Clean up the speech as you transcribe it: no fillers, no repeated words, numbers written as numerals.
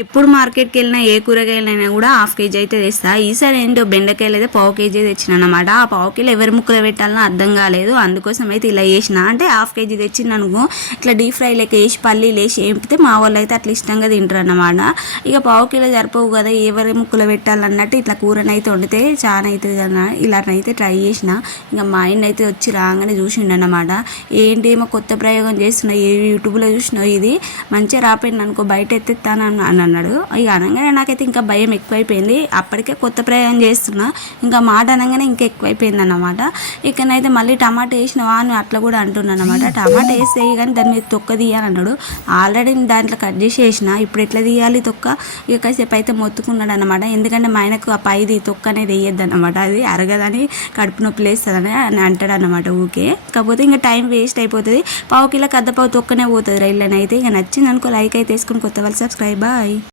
ఎప్పుడు మార్కెట్కి వెళ్ళినా ఏ కూరగాయలైనా కూడా హాఫ్ కేజీ అయితే తెస్తా. ఈసారి ఏంటో బెండకాయలు అయితే పావు కేజీ తెచ్చిన అనమాట. ఆ పావు కిలో ఎవరి ముక్కలు పెట్టాలనో అర్థం కాలేదు. అందుకోసం అయితే ఇలా చేసిన. అంటే హాఫ్ కేజీ తెచ్చింది అనుకో, ఇట్లా డీప్ ఫ్రై లెక్క వేసి పల్లీలు వేసి వేపితే మా వాళ్ళు అయితే అట్లా ఇష్టంగా తింటారు అన్నమాట. ఇక పావు కిలో సరిపోవు కదా, ఎవరి ముక్కలు పెట్టాలన్నట్టు ఇట్లా కూరనైతే వండితే చాలా అవుతుంది కదా, ఇలానైతే ట్రై చేసిన. ఇంకా మా ఆయన అయితే వచ్చి రాగానే చూసిండు అన్నమాట. ఏంటి ఏమో కొత్త ప్రయోగం చేస్తున్నా, ఏ యూట్యూబ్లో చూసినావు, ఇది మంచిగా రాపోయింది అనుకో బయట ఎత్తేస్తాను అన్నాడు. ఇక అనగానే నాకైతే ఇంకా భయం ఎక్కువైపోయింది. అప్పటికే కొత్త ప్రయోగం చేస్తున్నా, ఇంకా మాట అనగానే ఇంకా ఎక్కువైపోయింది అన్నమాట. ఇకనైతే మళ్ళీ టమాటా వేసినవా అని అట్లా కూడా అంటున్నాను అనమాట. టమాటా వేస్తే కానీ దాని మీద తొక్క తీయాలి అన్నాడు. ఆల్రెడీ దాంట్లో కట్ చేసి వేసిన, ఇప్పుడు ఎట్లా తీయాలి తొక్క? ఇక కాసేపు అయితే మొత్తుకున్నాడు అనమాట. ఎందుకంటే మా ఆయనకు ఆ పైది తొక్క అనేది వేయద్దు అనమాట, అది అరగదని కడుపు నొప్పి లేస్తుందని అని అంటాడు అనమాట ఊకే. కాకపోతే ఇంకా టైం వేస్ట్ అయిపోతుంది. పావు కిలో కద్దపావు తొక్కనే పోతుంది రైళ్ళని అయితే. ఇక నచ్చింది అనుకో లైక్ అయితే వేసుకుని కొత్త వాళ్ళు సబ్స్క్రైబ్ బాయ్.